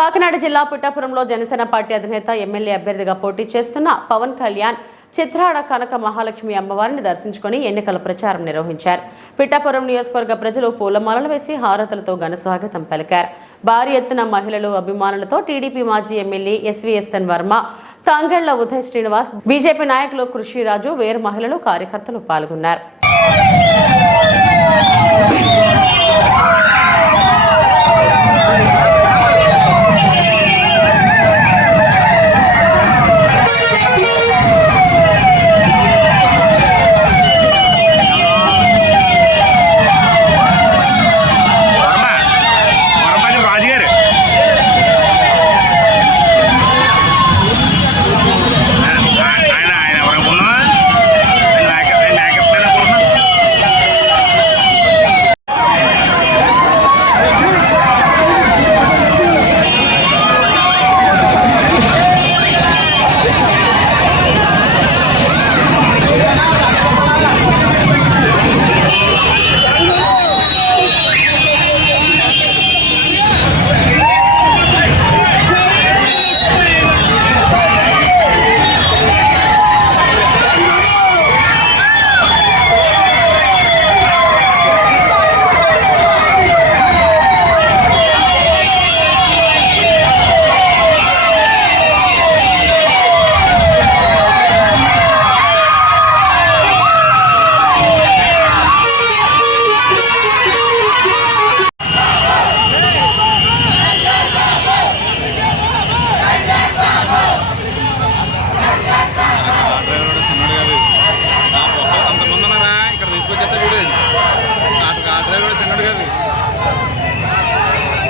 కాకినాడ జిల్లా పుట్టాపురంలో జనసేన పార్టీ అధినేత ఎమ్మెల్యే అభ్యర్థిగా పోటీ చేస్తున్న పవన్ కళ్యాణ్ చిత్రాడ కనక మహాలక్ష్మి అమ్మవారిని దర్శించుకుని ఎన్నికల ప్రచారం నిర్వహించారు. పిట్టాపురం నియోజకవర్గ ప్రజలు పూలమాలలు వేసి హారతులతో ఘన స్వాగతం పలికారు. భారీ ఎత్తున మహిళలు అభిమానులతో టీడీపీ మాజీ MLA SVSN Varma Tangalla Uday Srinivas BJP నాయకులు కృషిరాజు వేరు మహిళలు కార్యకర్తలు పాల్గొన్నారు.